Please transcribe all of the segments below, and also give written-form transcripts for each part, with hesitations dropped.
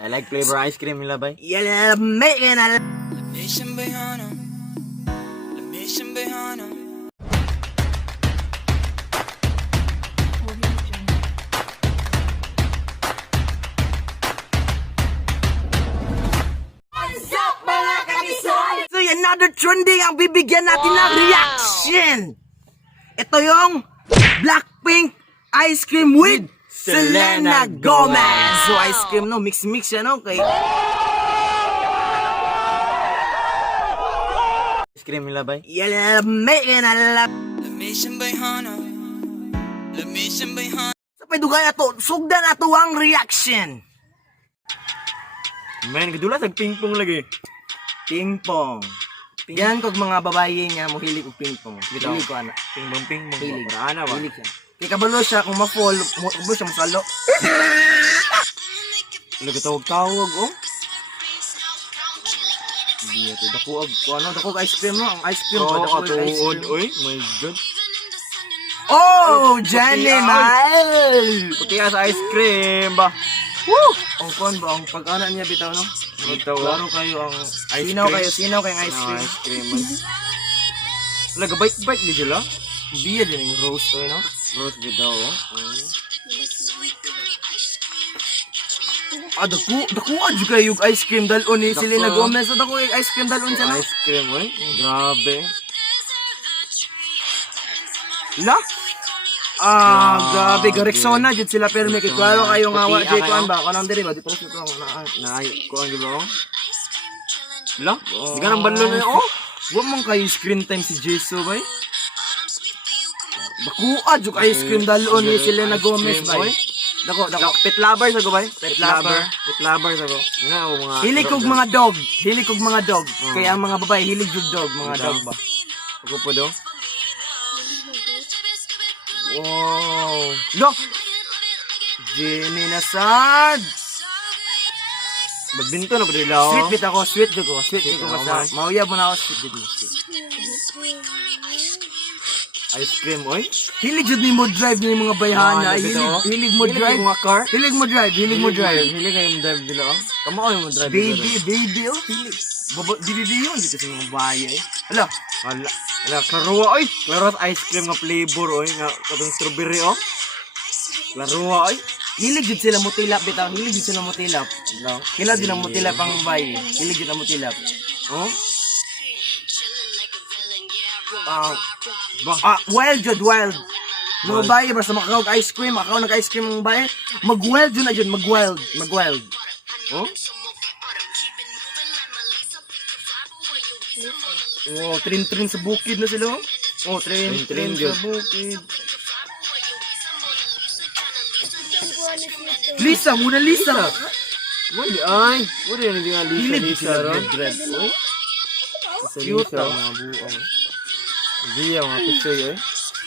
I like flavor ice cream nila bay. So another trending ang bibigyan natin ng reaction. Ito yung Blackpink ice cream with Selena Gomez. So ice cream no, mix yan okay. Ice cream nila bay. Sa dugay ato, sugdan ato ang reaction. Man, kadula sa ping-pong lagi. Ping-pong. Yan kog mga babae niya mo hilig og ping-pong. Hilig ko ana. Ping-pong. Hilig. Para ana ba? Hilig siya. Kay kabalo siya kung ma-fall, mo siya masalo. Tawag oh. Dito dako dako ice cream no, ang ice cream Oh, dako ice atuod cream. oy. My god. Oh, Jenny Mael. Puti sa ice cream ba. Woo! Ang kon ba ang pag-ana niya bitaw no? Bitaw. Klaro kayo ang Ice sinaw cream. sinaw kayong ice cream. Ice cream. Wala bite di sila. Biya din yung rose oy no. Rose bitaw oh. Dako adyo kayo yung ice cream dalon ni Selena Gomez. Dako yung ice cream dalon siya no. Ice cream oy. Grabe. La? Grabe, Garexona jud sila permi kay klaro kayo nga wa jay kuan ba kanang diri ba di post ito Naay ko ang gibo. La? Di ka nang banlo na oh. Wa man kay screen time si Jesu bay. Bakuad jud ice cream dalon ni Selena Gomez bay. Dako. Pet lover sa go bay. Pet lover. Pet lover sa go. Nga o mga Hilig kog mga dog. Hilig kog mga dog. Kaya ang mga babae hilig jud dog, mga dog ba. Ako po do. Wow. Lo. Jenny na sad. Badminton na ba nila oh. Sweet bit ako, sweet ko. Sweet ko basta. Mauyab mo na ako sweet bit. Ice cream oy. Hilig jud ni mo drive ni mga bayhana. Hilig mo drive. Mga car. Hilig mo drive. Hilig kayo drive nila oh. Kamo kayo mo drive. Baby oh. Hilig. Baby yun dito sa mga bahay eh. Hala. Klaruwa oy. Klaruwa ice cream nga flavor oy nga katong strawberry oh. Klaruwa oy. Hilig jud sila mutilap bitaw. Hilig jud sila mutilap. Kila din ang mutilap ang bahay. Hilig jud ang mutilap. Oh. Wild jud, wild. Mga bahay basta makakaw ice cream, makaw nag-ice cream ang bahay. Mag-wild jud na jud, mag-wild. Oh. Oh, trin sa bukid na sila. Oh, trin Jud. sa bukid. Lisa, muna Lisa. Wala ay. Wala na nga Hilig Lisa sila ron. red. Cute Cute, oh. mga buong. Diya mga pisoy oy.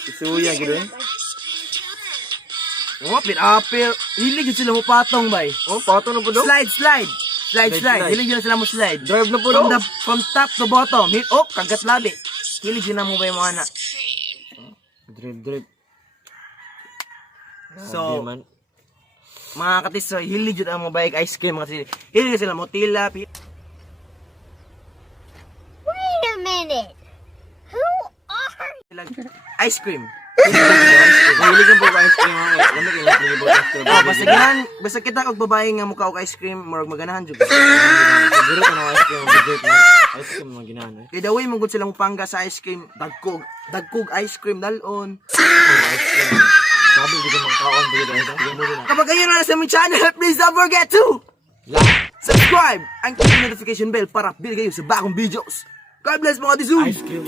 Pisuya gid oy. Oh, apil. Hilig jud sila mo patong bay. Oh, pato na po do. Slide. Hilig jud na sila mo slide. Drive na po do. From top to bottom. Hit up, kagat labi. Hilig jud na mo bay mga anak. Drive. So, mga katisoy, hilig jud ang mga bayig ice cream kasi hilig sila mo tilap. Wait a minute. Who are Ice cream. Hilig ang po ice cream ha. Lamig yung flavor ice cream. Basta kita og babae nga mukha og ice cream, murag maganahan jud. Siguro ka ng ice cream. Ice cream mga ginahan eh. Kay daway mong gud sila mupangga sa ice cream, dagkog ice cream dalon. Sabi dito magkaon dito ice cream mo din. Kapag kayo na sa aming channel, please don't forget to subscribe and click the notification bell para update kayo sa bagong videos. God bless mga katisoy. Ice cream.